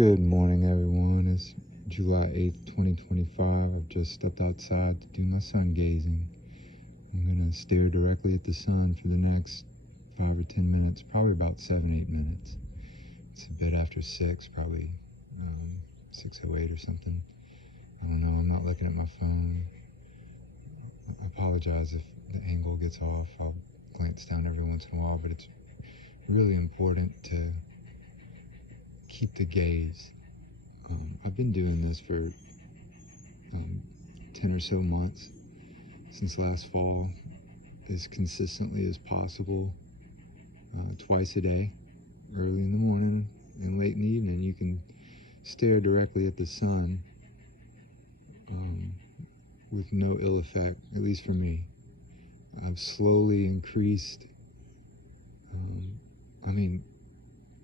Good morning, everyone. It's July 8th, 2025. I've just stepped outside to do my sun gazing. I'm going to stare directly at the sun for the next 5 or 10 minutes, probably about 7-8 minutes. It's a bit after 6, probably 6:08 or something. I don't know. I'm not looking at my phone. I apologize if the angle gets off. I'll glance down every once in a while, but it's really important to keep the gaze. I've been doing this for 10 or so months, since last fall, as consistently as possible, twice a day, early in the morning and late in the evening. You can stare directly at the sun with no ill effect, at least for me. I've slowly increased, I'm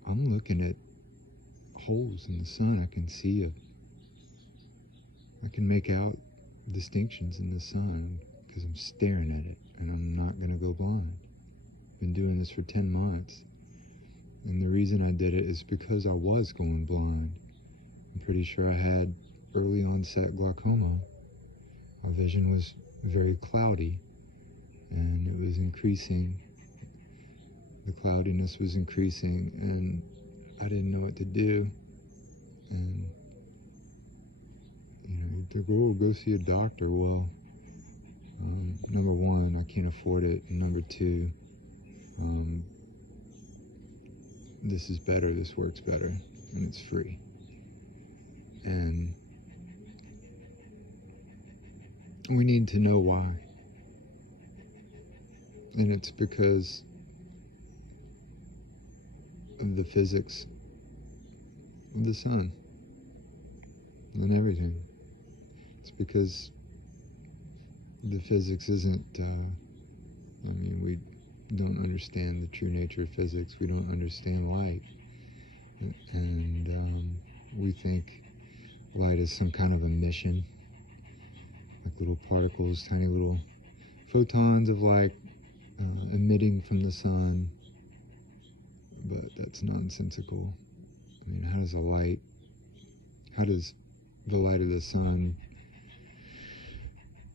looking at holes in the sun. I can see it. I can make out distinctions in the sun because I'm staring at it, and I'm not going to go blind. I've been doing this for 10 months, and the reason I did it is because I was going blind. I'm pretty sure I had early onset glaucoma. My vision was very cloudy, and it was increasing. The cloudiness was increasing, and I didn't know what to do. And to go see a doctor. Well, number one, I can't afford it, and number two, this is better, this works better, and it's free. And we need to know why. And it's because of the physics of the sun and everything. It's because the physics isn't, we don't understand the true nature of physics. We don't understand light. And we think light is some kind of emission, like little particles, tiny little photons of light emitting from the sun. But that's nonsensical. How does the light of the sun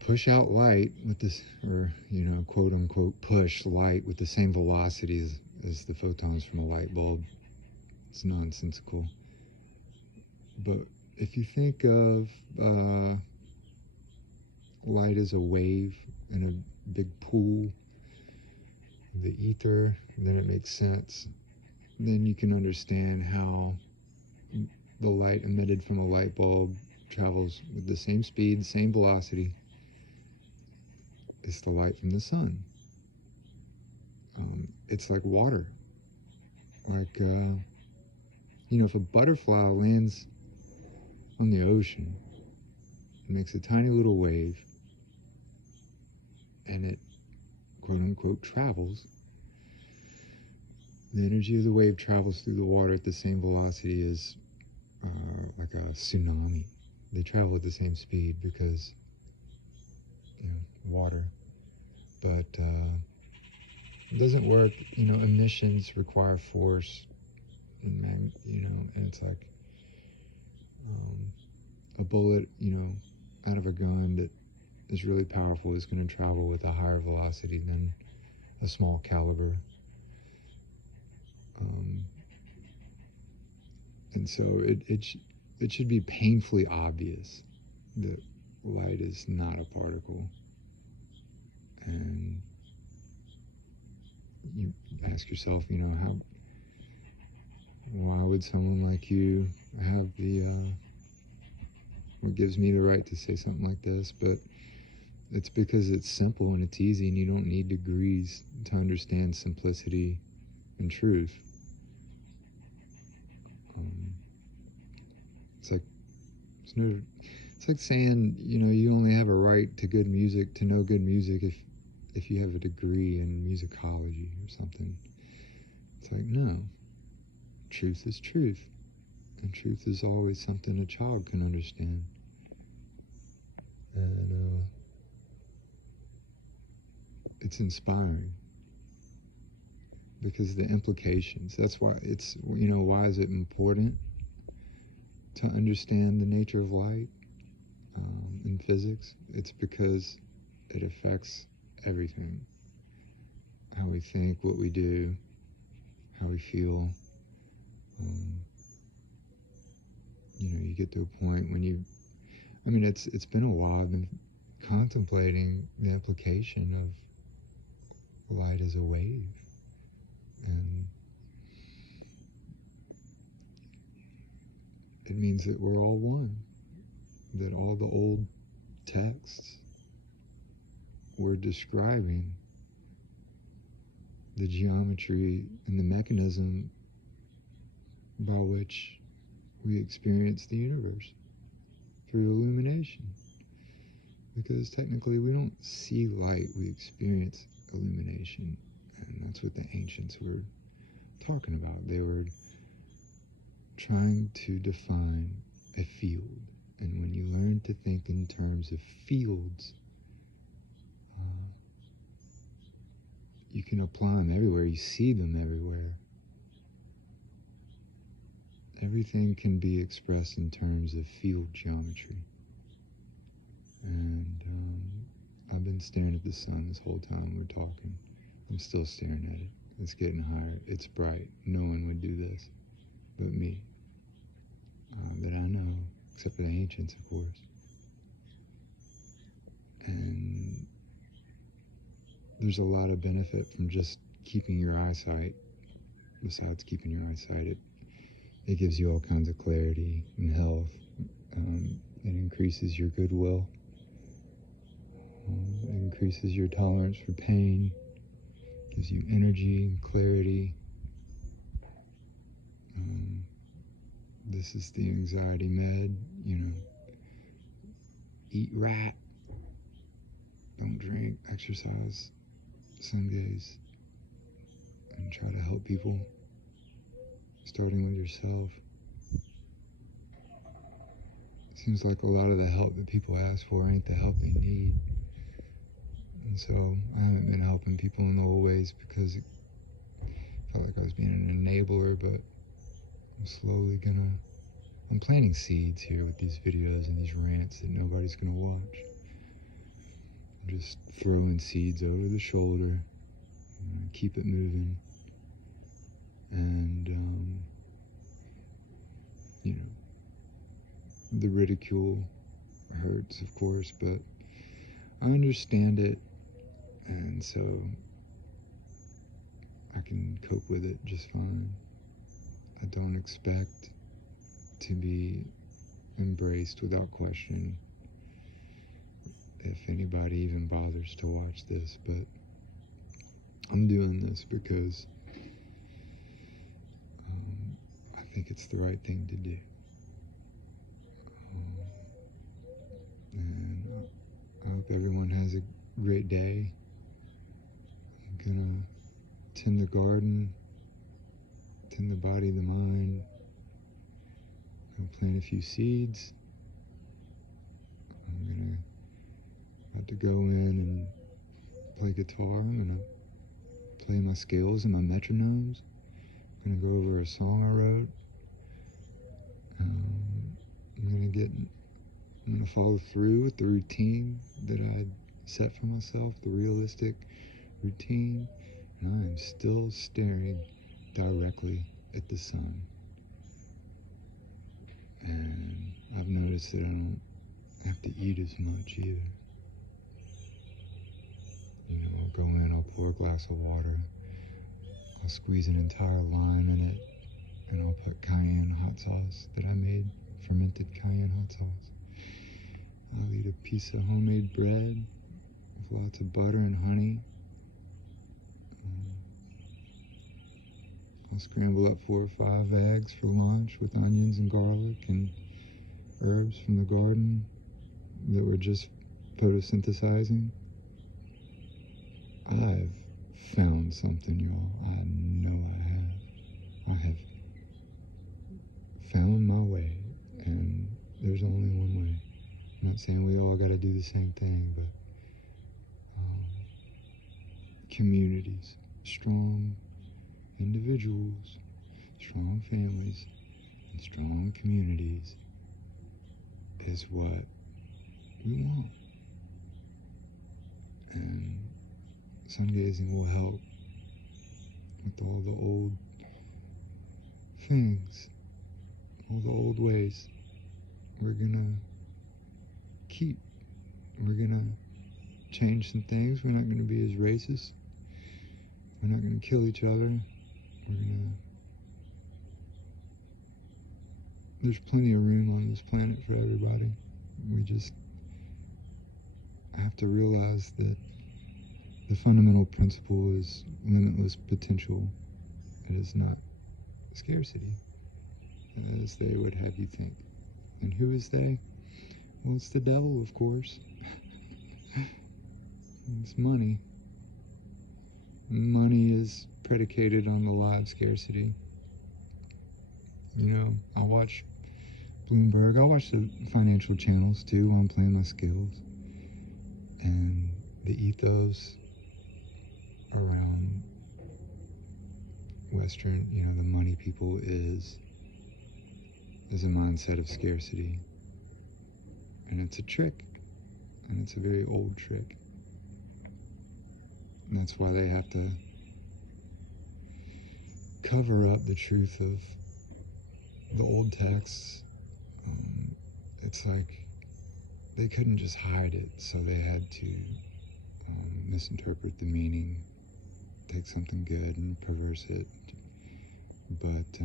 push out light with this, or quote unquote push light with the same velocity as the photons from a light bulb? It's nonsensical. But if you think of light as a wave in a big pool of the ether, then it makes sense. Then you can understand how the light emitted from a light bulb travels with the same speed, same velocity as the light from the sun. It's like water. Like, if a butterfly lands on the ocean, it makes a tiny little wave, and it, quote unquote, travels. The energy of the wave travels through the water at the same velocity as like a tsunami. They travel at the same speed because water. But it doesn't work. Emissions require force, and it's like a bullet, out of a gun that is really powerful is going to travel with a higher velocity than a small caliber. And so it should be painfully obvious that light is not a particle. And you ask yourself, why would someone like you have what gives me the right to say something like this? But it's because it's simple and it's easy, and you don't need degrees to understand simplicity and truth. It's like saying, you only have a right to good music, to know good music, if you have a degree in musicology or something. It's like, no. Truth is truth. And truth is always something a child can understand. And it's inspiring. Because the implications, that's why it's, why is it important? to understand the nature of light in physics, it's because it affects everything. How we think, what we do, how we feel. You get to a point when it's been a while. I've been contemplating the implication of light as a wave. And it means that we're all one. That all the old texts were describing the geometry and the mechanism by which we experience the universe through illumination. Because technically we don't see light, we experience illumination. And that's what the ancients were talking about. They were trying to define a field. And when you learn to think in terms of fields, you can apply them everywhere. You see them everywhere. Everything can be expressed in terms of field geometry. And I've been staring at the sun this whole time we're talking. I'm still staring at it. It's getting higher. It's bright. No one would do this but me. That I know, except for the ancients, of course. And there's a lot of benefit from just keeping your eyesight. Besides keeping your eyesight, it gives you all kinds of clarity and health. It increases your goodwill. It increases your tolerance for pain. Gives you energy and clarity. This is the anxiety med, eat right, don't drink, exercise, Sundays, and try to help people, starting with yourself. It seems like a lot of the help that people ask for ain't the help they need. And so I haven't been helping people in the old ways because it felt like I was being an enabler, but I'm planting seeds here with these videos and these rants that nobody's gonna watch. I'm just throwing seeds over the shoulder, keep it moving, and the ridicule hurts, of course, but I understand it, and so I can cope with it just fine. I don't expect to be embraced without question if anybody even bothers to watch this, but I'm doing this because I think it's the right thing to do. And I hope everyone has a great day. I'm gonna tend the garden, tend the body, the mind. I'm gonna plant a few seeds. I'm about to go in and play guitar. I'm gonna play my scales and my metronomes. I'm gonna go over a song I wrote. I'm gonna follow through with the routine that I set for myself, the realistic routine, and I am still staring directly at the sun. And I've noticed that I don't have to eat as much either. I'll go in, I'll pour a glass of water, I'll squeeze an entire lime in it, and I'll put cayenne hot sauce that I made, fermented cayenne hot sauce. I'll eat a piece of homemade bread with lots of butter and honey. I'll scramble up 4 or 5 eggs for lunch with onions and garlic and herbs from the garden that were just photosynthesizing. I've found something, y'all. I know I have. I have found my way, and there's only one way. I'm not saying we all gotta do the same thing, but communities, strong individuals, strong families, and strong communities is what we want. And sun gazing will help with all the old things, all the old ways we're gonna keep. We're gonna change some things. We're not gonna be as racist. We're not gonna kill each other. There's plenty of room on this planet for everybody. We just have to realize that the fundamental principle is limitless potential. It is not scarcity, as they would have you think. And who is they? Well, it's the devil, of course. It's money. Money is predicated on the lie of scarcity. You know, I watch Bloomberg. I watch the financial channels too while I'm playing my skills. And the ethos around Western, you know, the money people is a mindset of scarcity. And it's a trick. And it's a very old trick. And that's why they have to cover up the truth of the old texts. It's like they couldn't just hide it, so they had to misinterpret the meaning, take something good and perverse it. But,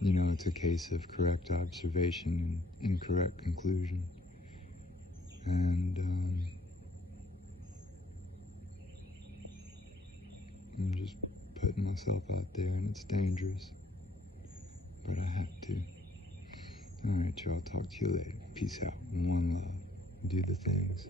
you know, it's a case of correct observation and incorrect conclusion. And I'm just putting myself out there, and it's dangerous, but I have to. Alright, y'all, talk to you later. Peace out. One love. Do the things.